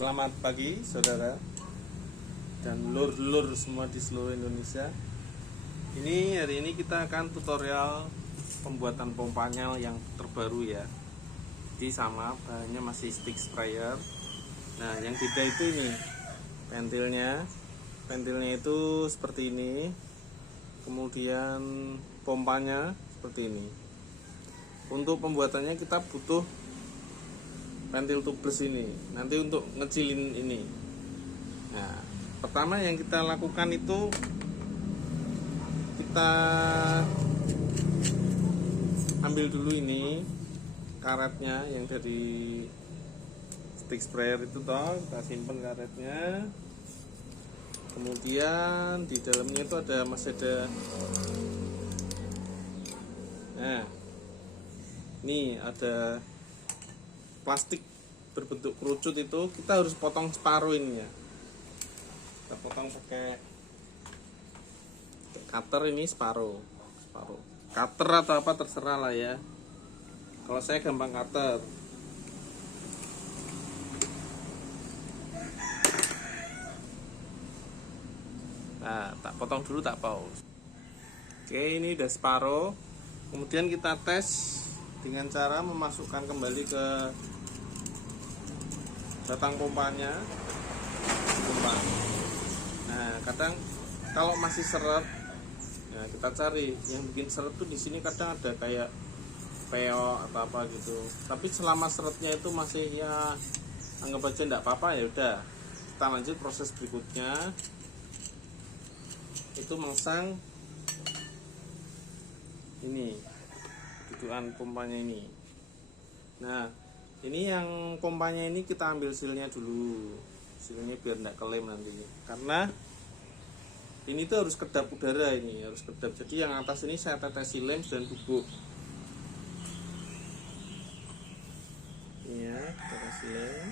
Selamat pagi saudara dan lur-lur semua di seluruh Indonesia. Hari ini kita akan tutorial pembuatan pompanya yang terbaru ya. Jadi sama, bahannya masih stick sprayer. Nah, yang beda itu ini pentilnya. Pentilnya itu seperti ini. Kemudian pompanya seperti ini. Untuk pembuatannya kita butuh pentil tubeless ini nanti untuk ngecilin ini. Nah, pertama yang kita lakukan itu kita ambil dulu ini karetnya yang dari stick sprayer itu toh, kita simpen karetnya. Kemudian di dalamnya itu masih ada. Nah, ini ada plastik berbentuk kerucut, itu kita harus potong separuh ini ya. Kita potong pakai cutter ini separuh. Cutter atau apa terserah lah ya. Kalau saya gampang cutter. Nah, tak potong dulu, tak pause. Oke, ini udah separuh. Kemudian kita tes dengan cara memasukkan kembali ke batang pompanya. Nah, kadang kalau masih seret, nah kita cari yang bikin seret tuh di sini. Kadang ada kayak peo atau apa gitu. Tapi selama seretnya itu masih ya anggap aja enggak apa-apa, ya udah. Kita lanjut proses berikutnya. Itu memasang ini tujuan pompanya ini. Nah, ini yang pompanya ini kita ambil silnya dulu. Silnya biar enggak kelem nanti. Karena ini tuh harus kedap udara, ini harus kedap. Jadi yang atas ini saya tetesi lem dan bubuk. Iya, tetesi lem.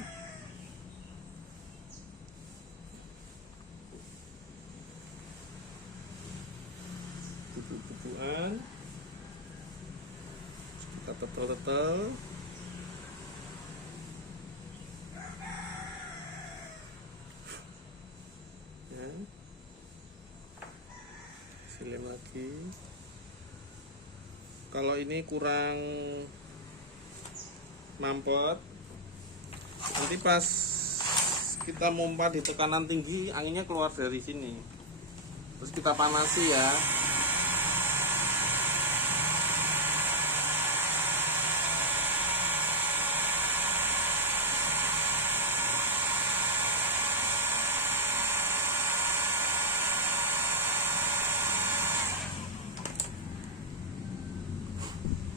Bubuk-bubukan. Kita tetel-tetel. Silem lagi. Kalau ini kurang mampet, nanti pas kita mompa di tekanan tinggi, anginnya keluar dari sini. Terus kita panasi ya.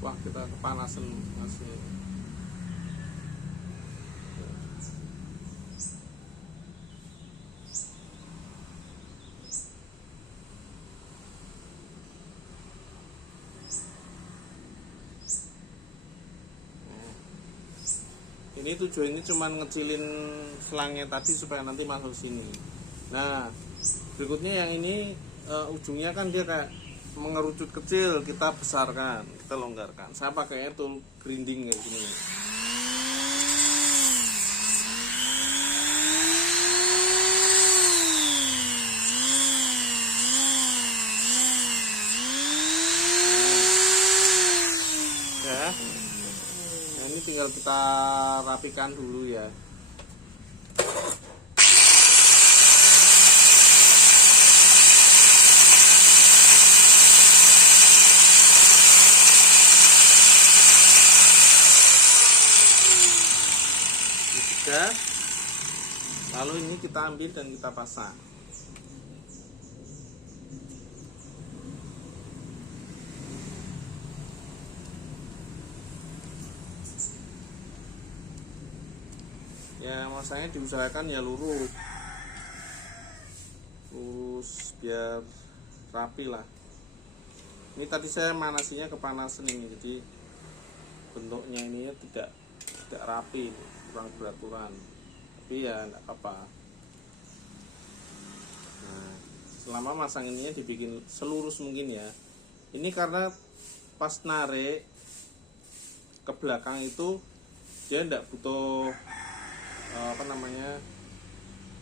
Wah, kita kepanasan masih. Ini tujuannya cuma ngecilin selangnya tadi supaya nanti masuk sini. Nah, berikutnya yang ini ujungnya kan dia kayak mengerucut kecil, kita besarkan, kita longgarkan. Saya pakainya tool grinding kayak gini. Ya, nah ini tinggal kita rapikan dulu ya. Lalu ini kita ambil dan kita pasang. Ya, masanya diusahakan ya lurus biar rapi lah. Ini tadi saya manasinya kepanasan ini, jadi bentuknya ini tidak rapi, kurang beraturan. Tapi ya enggak apa-apa. Nah, selama masang ininya dibikin selurus mungkin ya. Ini karena pas narik ke belakang itu dia enggak butuh apa namanya,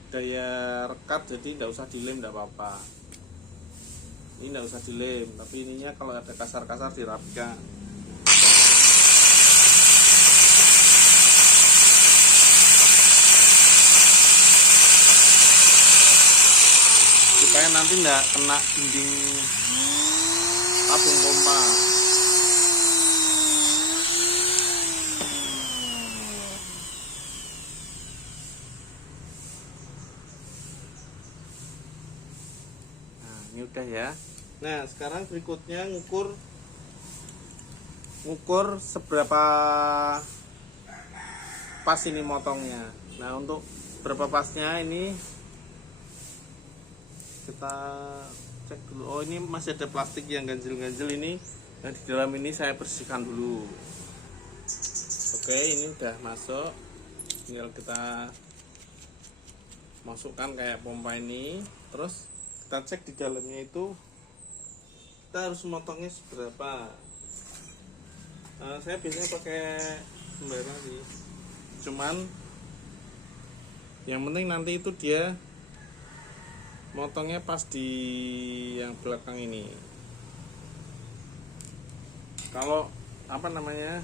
daya rekat, jadi tidak usah dilem, tidak apa-apa. Ini tidak usah dilem, tapi ininya kalau ada kasar-kasar dirapikan. Supaya nanti tidak kena dinding tabung pompa. Nah, ini udah ya. Nah, sekarang berikutnya ngukur seberapa pas ini motongnya. Nah, untuk berapa pasnya ini kita cek dulu. Oh, ini masih ada plastik yang ganjil-ganjil ini. Yang di dalam ini saya bersihkan dulu. Oke, ini udah masuk. Tinggal kita masukkan kayak pompa ini. Terus kita cek di dalamnya itu kita harus motongnya seberapa. Saya biasanya pakai sembarang sih, cuman yang penting nanti itu dia motongnya pas di yang belakang ini. Kalau apa namanya,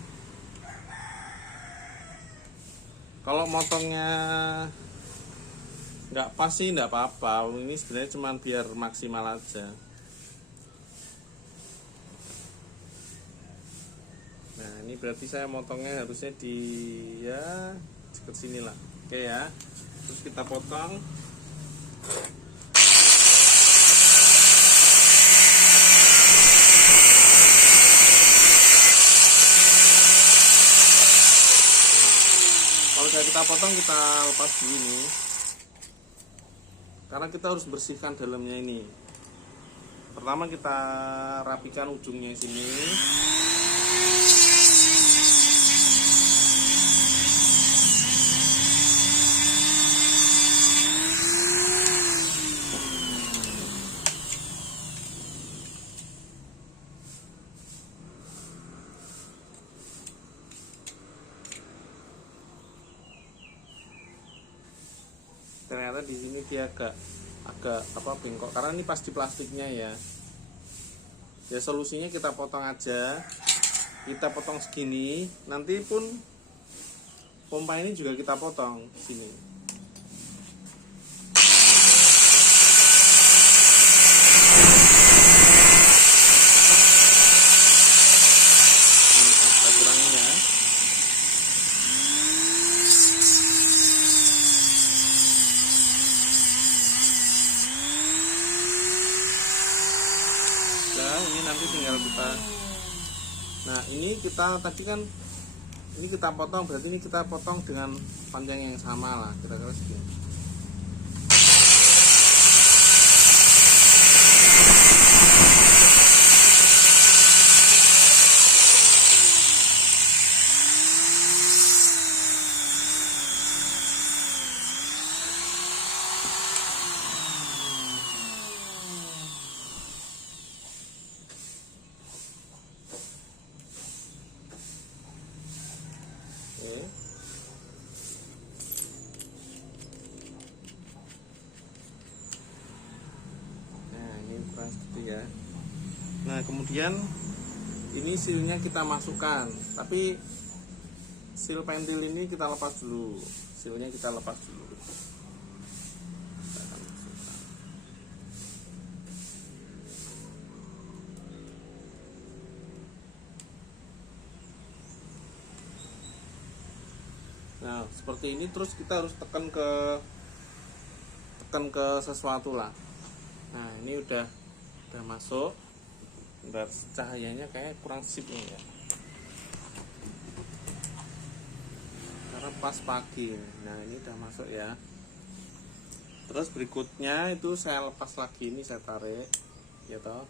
kalau motongnya nggak pas sih nggak apa-apa, ini sebenarnya cuma biar maksimal aja. Nah, ini berarti saya motongnya harusnya di ya dekat sini lah. Oke ya. Terus kita potong. Kalau sudah kita potong, kita lepas dulu ini. Karena kita harus bersihkan dalamnya ini. Pertama kita rapikan ujungnya sini. Ternyata di sini dia agak apa bengkok karena ini pas di plastiknya ya. Ya solusinya kita potong aja. Kita potong segini, nanti pun pompa ini juga kita potong sini. Ini kita kurangin ya. Nah, ini nanti tinggal kita. Nah, ini kita tadi kan ini kita potong, berarti ini kita potong dengan panjang yang sama lah, kira-kira segini. Oke. Nah, ini kurang seperti ya. Nah, kemudian ini silnya kita masukkan, tapi sil pentil ini kita lepas dulu. Silnya kita lepas dulu. Kita akan masukkan. Nah, seperti ini terus kita harus tekan ke sesuatu lah. Nah, ini udah masuk. Bentar, cahayanya kayak kurang sip nih ya. Karena pas pagi. Nah, ini udah masuk ya. Terus berikutnya itu saya lepas lagi, ini saya tarik ya toh.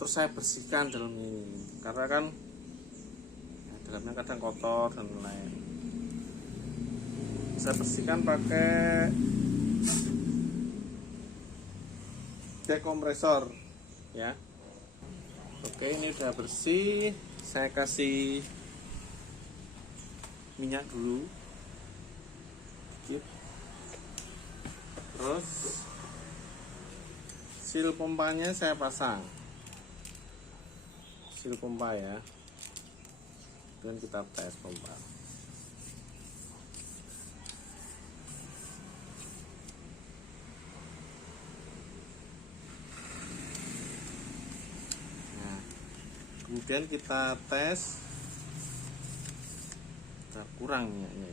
Terus saya bersihkan dalam ini. Karena kan ya, dalamnya kadang kotor dan lain. Saya bersihkan pakai dekompresor ya. Oke, ini udah bersih. Saya kasih minyak dulu. Terus seal pompanya saya pasang, seal pompa ya, dan kita tes pompa. Nah, kemudian kita tes, kurang minyaknya.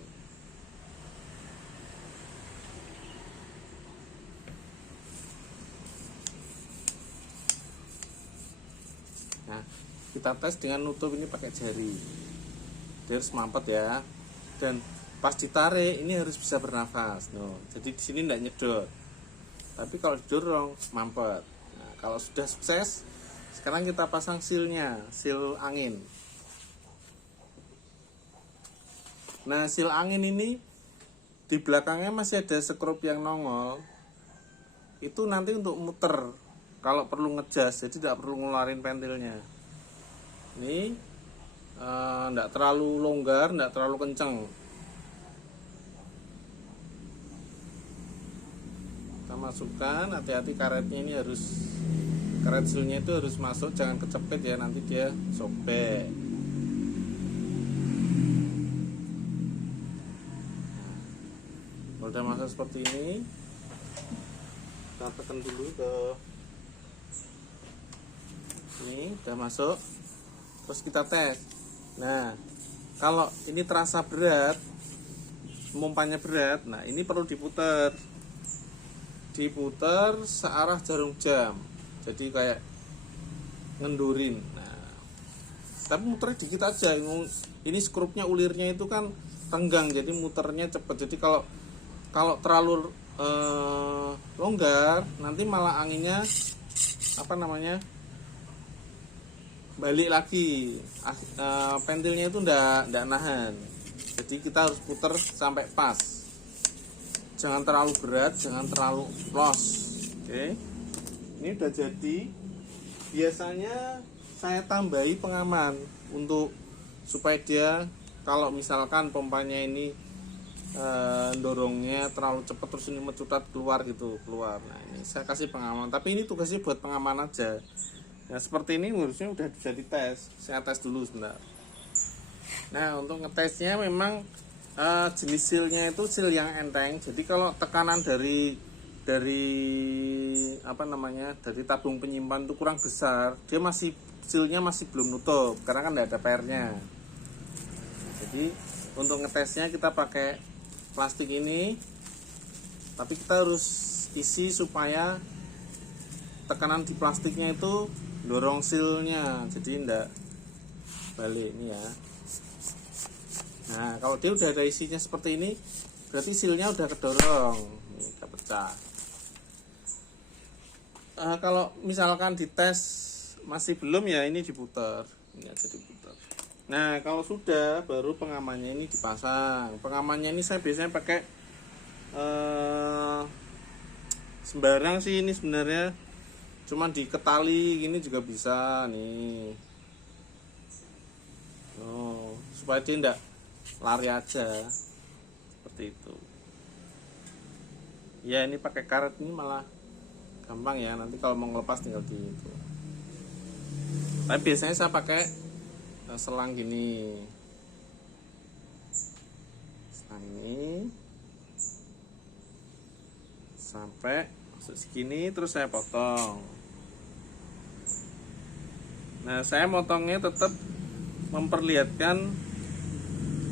Nah, kita tes dengan nutup ini pakai jari. Dia harus mampet ya. Dan pas ditarik ini harus bisa bernafas. No, jadi di sini tidak nyedot. Tapi kalau didorong mampet. Nah, kalau sudah sukses, sekarang kita pasang sealnya, seal angin. Nah, seal angin ini di belakangnya masih ada skrup yang nongol. Itu nanti untuk muter. Kalau perlu ngejas, jadi tidak perlu ngeluarin pentilnya. Ini tidak terlalu longgar, tidak terlalu kencang. Kita masukkan, hati-hati karetnya ini harus, karet sealnya itu harus masuk, jangan kecepit ya, nanti dia sobek. Kalau udah masuk seperti ini, kita tekan dulu ke ini, udah masuk. Terus kita tes. Nah, kalau ini terasa berat, pompanya berat, nah ini perlu diputar searah jarum jam, jadi kayak ngendurin. Nah, tapi muternya dikit aja. Ini skrupnya, ulirnya itu kan tenggang, jadi muternya cepat. Jadi kalau terlalu longgar, nanti malah anginnya balik lagi, pentilnya itu ndak nahan. Jadi kita harus putar sampai pas, jangan terlalu berat, jangan terlalu los. Oke, ini udah jadi. Biasanya saya tambahi pengaman untuk supaya dia, kalau misalkan pompanya ini dorongnya terlalu cepat terus ini mencutat keluar. Nah, ini saya kasih pengaman, tapi ini tugasnya buat pengaman aja. Nah, seperti ini harusnya udah bisa dites. Saya tes dulu sebentar. Nah, untuk ngetesnya memang jenis sealnya itu seal yang enteng. Jadi kalau tekanan dari tabung penyimpan itu kurang besar, dia sealnya masih belum nutup karena kan tidak ada PR-nya. Jadi untuk ngetesnya kita pakai plastik ini, tapi kita harus isi supaya tekanan di plastiknya itu dorong sealnya, jadi tidak balik ini ya. Nah, kalau dia udah ada isinya seperti ini, berarti sealnya udah kedorong, ini udah pecah. Kalau misalkan dites masih belum ya, ini diputar, ini aja diputar. Nah, kalau sudah, baru pengamannya ini dipasang. Pengamannya ini saya biasanya pakai sembarang sih ini sebenarnya. Cuman diketali gini juga bisa nih. Oh, supaya dia enggak lari aja. Seperti itu. Ya, ini pakai karet ini malah gampang ya. Nanti kalau mau ngelepas tinggal di itu. Tapi biasanya saya pakai selang gini. Selang ini sampai masuk segini, terus saya potong. Nah, saya motongnya tetap memperlihatkan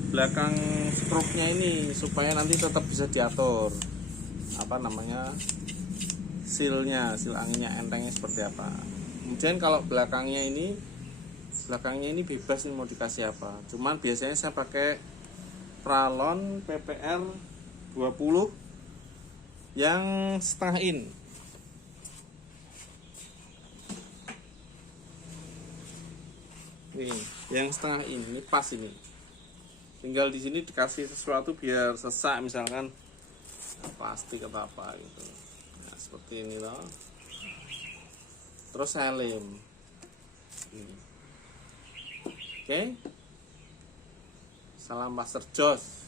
belakang skrupnya ini supaya nanti tetap bisa diatur sealnya, seal anginnya entengnya seperti apa. Kemudian kalau belakangnya ini bebas nih mau dikasih apa. Cuman biasanya saya pakai Pralon PPR 20 yang setengah in. Nih, yang setengah ini pas ini. Tinggal di sini dikasih sesuatu biar sesak, misalkan plastik atau apa gitu. Nah, seperti ini loh. Terus saya lem. Oke. Salam Master Jos.